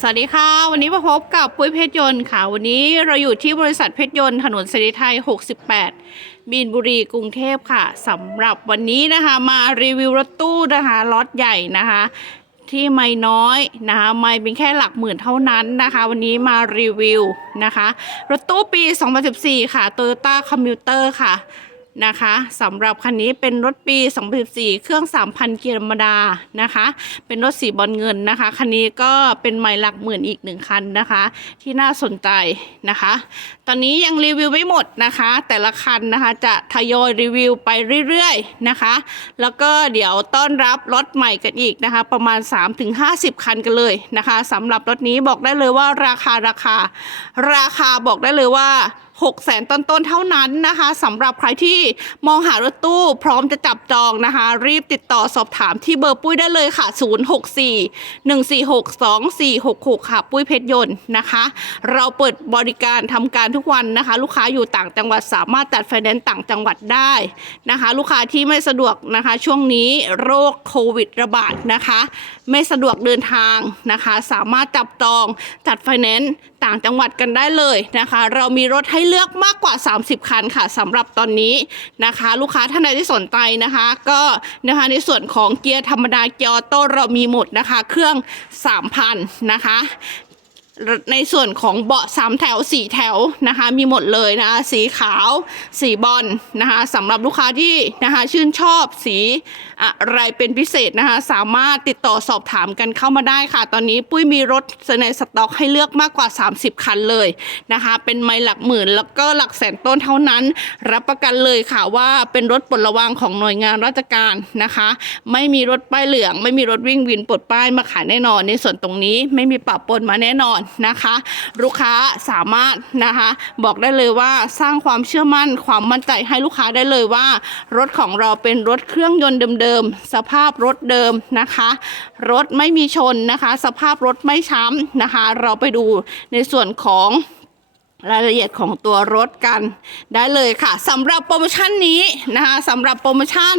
สวัสดีค่ะ วันนี้มาพบกับปุ้ยเพชรยนต์ค่ะ วันนี้เราอยู่ที่บริษัทเพชรยนต์ถนนสิริไทย 68 มีนบุรีกรุงเทพค่ะสำหรับวันนี้นะคะมารีวิวรถตู้นะคะล็อตใหญ่นะคะ ที่ไม่น้อยนะคะไม่เป็นแค่หลักหมื่นเท่านั้นนะคะ วันนี้มารีวิวนะคะ รถตู้ปี 2014 ค่ะ Toyota Commuter ค่ะ นะคะสำหรับคันนี้เป็นรถปี 2014 เครื่อง 3,000 เกียร์ธรรมดานะคะ เป็นรถสีบอลเงินนะคะ คันนี้ก็เป็นไมล์หลักหมื่นอีกหนึ่งคันนะคะ ที่น่าสนใจนะคะ ตอนนี้ยังรีวิวไม่หมดนะคะ แต่ละคันนะคะจะทยอยรีวิวไปเรื่อยๆนะคะ แล้วก็เดี๋ยวต้อนรับรถใหม่กันอีกนะคะ ประมาณ 3-50 คันกันเลยนะคะสำหรับรถนี้บอกได้เลยว่าราคาราคา ราคาบอกได้เลยว่า 6แสนต้นๆเท่านั้นนะคะสำหรับใครที่มองหารถตู้พร้อมจะจับจองนะคะ รีบติดต่อสอบถามที่เบอร์ปุ้ยได้เลยค่ะ 064 146 2466 ค่ะ ปุ้ยเพชรยนต์นะคะ เราเปิดบริการทำการทุกวันนะคะ ลูกค้าอยู่ต่างจังหวัดสามารถตัดไฟแนนซ์ต่างจังหวัดได้นะคะ ลูกค้าที่ไม่สะดวกนะคะ ช่วงนี้โรคโควิดระบาดนะคะ ไม่สะดวกเดินทางนะคะ สามารถจับจองจัดไฟแนนซ์ต่างจังหวัดกันได้เลยนะคะ เรามีรถให้เลือกมากกว่า 30 คันค่ะสำหรับตอนนี้นะคะ ลูกค้าท่านใดที่สนใจนะคะ ก็นะคะในส่วนของเกียร์ธรรมดาเกียร์ออโต้เรามีหมดนะคะ เครื่อง 3,000 นะคะ ในส่วนของเบาะสามแถวสี่แถวนะคะ มีหมดเลยนะคะสีขาวสีบอลนะคะสำหรับลูกค้าที่นะคะชื่นชอบสีอะไรเป็นพิเศษนะคะสามารถติดต่อสอบถามกันเข้ามาได้ค่ะ ตอนนี้ปุ้ยมีรถในสต็อกให้เลือกมากกว่า 30 คันเลยนะคะ เป็นไม่หลักหมื่นแล้วก็หลักแสนต้นเท่านั้น รับประกันเลยค่ะว่าเป็นรถปลดระวางของหน่วยงานราชการนะคะ ไม่มีรถป้ายเหลือง ไม่มีรถวิ่งวินปลดป้ายมาขายแน่นอน ในส่วนตรงนี้ไม่มีปรับปนมาแน่นอนนะคะ ลูกค้าสามารถนะคะ บอกได้เลยว่าสร้างความเชื่อมั่นความมั่นใจให้ลูกค้าได้เลยว่า รถของเราเป็นรถเครื่องยนต์เดิมๆสภาพรถเดิมนะคะ รถไม่มีชนนะคะ สภาพรถไม่ช้ำนะคะ เราไปดูในส่วนของ รายละเอียดของตัวรถกันได้เลยค่ะสำหรับโปรโมชั่นนี้นะคะสำหรับโปรโมชั่น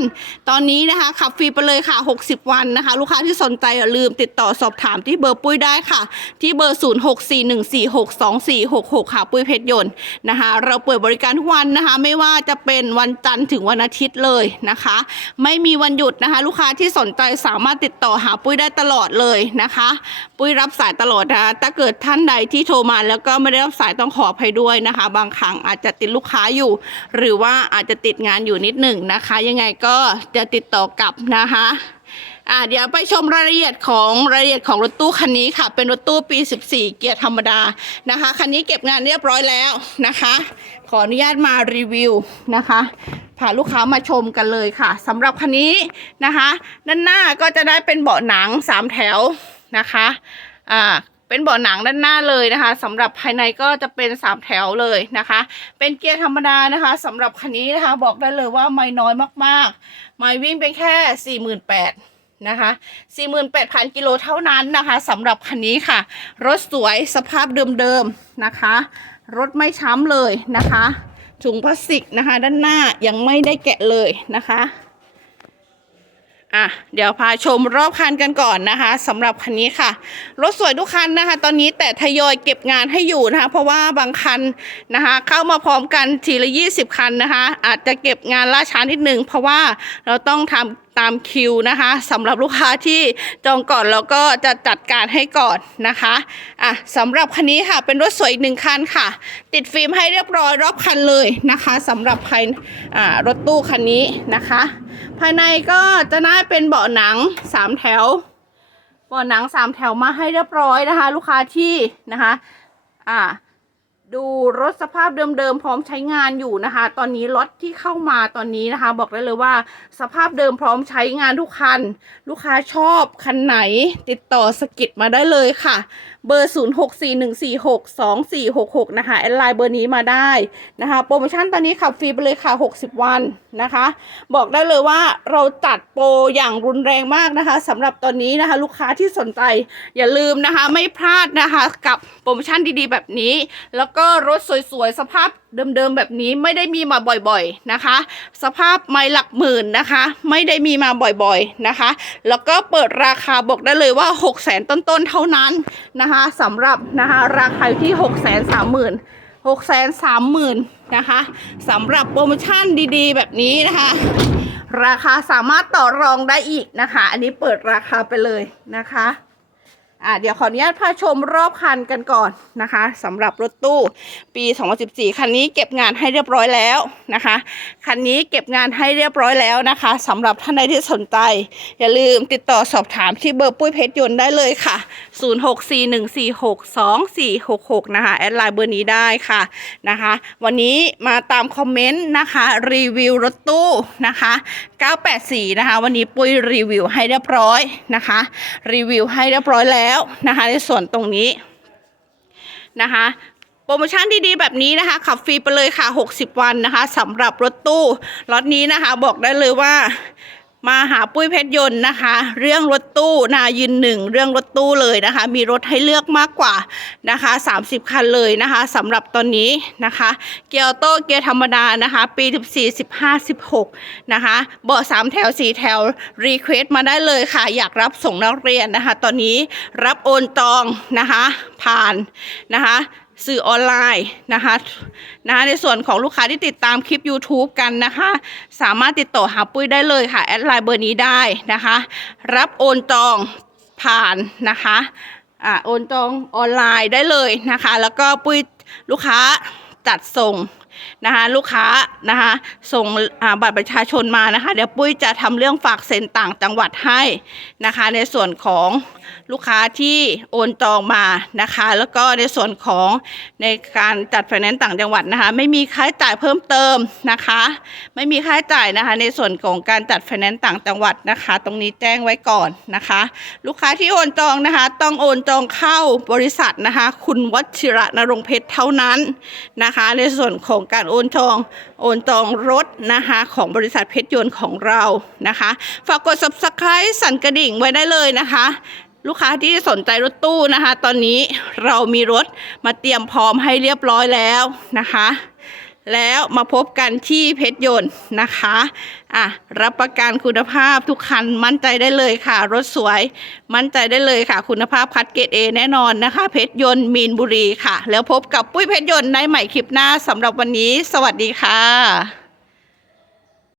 ตอนนี้นะคะขับฟรีไปเลยค่ะ 60 วันนะคะ ลูกค้าที่สนใจอย่าลืมติดต่อสอบถามที่เบอร์ปุ้ยได้ค่ะ ที่เบอร์ 0641462466 ค่ะ ปุ้ยเพชรยนต์นะคะ เราเปิดบริการทุกวันนะคะ ไม่ว่าจะเป็นวันจันทร์ถึงวันอาทิตย์เลยนะคะ ไม่มีวันหยุดนะคะ ลูกค้าที่สนใจสามารถติดต่อหาปุ้ยได้ตลอดเลยนะคะ ปุ้ยรับสายตลอดนะะถ้าเกิดท่านใดที่โทรมาแล้วก็ไม่ได้รับสายต้องขออภัยด้วยนะคะ บางครั้งอาจจะติดลูกค้าอยู่ หรือว่าอาจจะติดงานอยู่นิดหนึ่งนะคะ ยังไงก็จะติดต่อกลับนะคะอ่าเดี๋ยวไปชมรายละเอียดของรายละเอียดของรถตู้คันนี้ค่ะ เป็นรถตู้ปี 14 เกียร์ธรรมดานะคะคันนี้เก็บงานเรียบร้อยแล้วนะคะ ขออนุญาตมารีวิวนะคะพาลูกค้ามาชมกันเลยค่ะสำหรับคันนี้นะคะ ด้านหน้าก็จะได้เป็นเบาะหนังสามแถวนะคะอ่า เป็นเบาะหนังด้านหน้าเลยนะคะสำหรับภายในก็จะเป็นสามแถวเลยนะคะ เป็นเกียร์ธรรมดานะคะสำหรับคันนี้นะคะ บอกได้เลยว่าไม่น้อยมากๆ ไม่วิ่งไปแค่ 48,000นะคะ48,000 กิโลเท่านั้นนะคะสำหรับคันนี้ค่ะ รถสวยสภาพเดิมๆนะคะ รถไม่ช้ำเลยนะคะ ถุงพลาสติกนะคะ ด้านหน้ายังไม่ได้แกะเลยนะคะ อะเดี๋ยวพาชมรอบคันกันก่อนนะคะสำหรับคันนี้ค่ะ รถสวยทุกคันนะคะ ตอนนี้แต่ทยอยเก็บงานให้อยู่นะคะ เพราะว่าบางคันนะคะ เข้ามาพร้อมกันทีละ 20 คันนะคะ อาจจะเก็บงานล่าช้านิดนึงเพราะว่าเราต้องทำ ตามคิวนะคะสำหรับลูกค้าที่จองก่อนแล้วก็จะจัดการให้ก่อนนะคะอะสำหรับคันนี้ค่ะเป็นรถสวยอีกหนึ่งคันค่ะ ติดฟิล์มให้เรียบร้อยรอบคันเลยนะคะสำหรับภายรถตู้คันนี้นะคะ ภายในก็จะน่าเป็นเบาะหนังสามแถวเบาะหนังสามแถวมาให้เรียบร้อยนะคะ ลูกค้าที่นะคะอ่า ดูรถสภาพเดิมๆพร้อมใช้งานอยู่นะคะ ตอนนี้รถที่เข้ามาตอนนี้นะคะ บอกได้เลยว่า สภาพเดิมพร้อมใช้งานทุกคัน ลูกค้าชอบคันไหนติดต่อสกิดมาได้เลยค่ะ เบอร์ 0641462466 นะคะแอดไลน์เบอร์นี้มาได้นะคะ โปรโมชั่นตอนนี้ขับฟรีไปเลยค่ะ 60 วันนะคะ บอกได้เลยว่าเราจัดโปรอย่างรุนแรงมากนะคะสำหรับตอนนี้นะคะ ลูกค้าที่สนใจอย่าลืมนะคะ ไม่พลาดนะคะ กับโปรโมชั่นดีๆ แบบนี้แล้วก็ก็รถสวยๆ สภาพเดิมๆแบบนี้ไม่ได้มีมาบ่อยๆนะคะ สภาพไม่หลักหมื่นนะคะ ไม่ได้มีมาบ่อยๆนะคะ แล้วก็เปิดราคาบอกได้เลยว่า 6 0 0 0 0ต้นๆเท่านั้นนะคะสำหรับนะคะราคาอยู่ที่ 6 3 0 0 0 0 6 3 0 0 0 0นะคะสำหรับโปรโมชั่นดีๆ แบบนี้นะคะ ราคาสามารถต่อรองได้อีกนะคะ อันนี้เปิดราคาไปเลยนะคะ อะเดี๋ยวขออนุญาตพาชมรอบคันกันก่อนนะคะสำหรับรถตู้ปี 2014 คันนี้เก็บงานให้เรียบร้อยแล้วนะคะ คันนี้เก็บงานให้เรียบร้อยแล้วนะคะสำหรับท่านใดที่สนใจ อย่าลืมติดต่อสอบถามที่เบอร์ปุ้ยเพชรยนต์ได้เลยค่ะ 0641462466 นะคะ แอดไลน์เบอร์นี้ได้ค่ะนะคะ วันนี้มาตามคอมเมนต์นะคะรีวิวรถตู้นะคะ 984 นะคะ วันนี้ปุ้ยรีวิวให้เรียบร้อยนะคะ รีวิวให้เรียบร้อยแล้วนะคะในส่วนตรงนี้นะคะโปรโมชั่นดีๆแบบนี้นะคะขับฟรีไปเลยค่ะ 60 วันนะคะสำหรับรถตู้รถนี้นะคะบอกได้เลยว่า มาหาปุ้ยเพชรยนต์นะคะ เรื่องรถตู้นายืนหนึ่งเรื่องรถตู้เลยนะคะ มีรถให้เลือกมากกว่านะคะ 30 คันเลยนะคะสำหรับตอนนี้นะคะ เกียร์โต้เกียร์ธรรมดานะคะ ปี 14 15 16 นะคะ เบาะ3แถว 4 แถว รีเควสต์มาได้เลยค่ะ อยากรับส่งนักเรียนนะคะ ตอนนี้รับโอนจองนะคะ ผ่านนะคะ สื่อออนไลน์นะคะนะคะในส่วนของลูกค้าที่ติดตามคลิป YouTube กันนะคะ สามารถติดต่อหาปุ้ยได้เลยค่ะ แอดไลน์เบอร์นี้ได้นะคะ รับโอนจองผ่านนะคะอ่าโอนจองออนไลน์ได้เลยนะคะ แล้วก็ปุ้ยลูกค้าจัดส่ง นะคะลูกค้านะคะส่งบัตรประชาชนมานะคะ เดี๋ยวปุ้ยจะทำเรื่องฝากเซ็นต่างจังหวัดให้นะคะ ในส่วนของลูกค้าที่โอนจองมานะคะ แล้วก็ในส่วนของในการจัดไฟแนนซ์ต่างจังหวัดนะคะ ไม่มีค่าใช้จ่ายเพิ่มเติมนะคะ ไม่มีค่าใช้จ่ายนะคะ ในส่วนของการจัดไฟแนนซ์ต่างจังหวัดนะคะ ตรงนี้แจ้งไว้ก่อนนะคะ ลูกค้าที่โอนจองนะคะ ต้องโอนจองเข้าบริษัทนะคะ คุณวัชิระนรงเพชรเท่านั้นนะคะ ในส่วนของการโอนทองโอนจองรถนะคะของบริษัทเพชรยนต์ของเรานะคะ ฝากกด subscribe สั่นกระดิ่งไว้ได้เลยนะคะ ลูกค้าที่สนใจรถตู้นะคะ ตอนนี้เรามีรถมาเตรียมพร้อมให้เรียบร้อยแล้วนะคะ แล้วมาพบกันที่เพชรยนต์นะคะอะรับประกันคุณภาพทุกคันมั่นใจได้เลยค่ะ รถสวย มั่นใจได้เลยค่ะ คุณภาพคัดเกรดเอแน่นอนนะคะ เพชรยนต์มีนบุรีค่ะ แล้วพบกับปุ้ยเพชรยนต์ในใหม่คลิปหน้าสำหรับวันนี้ สวัสดีค่ะ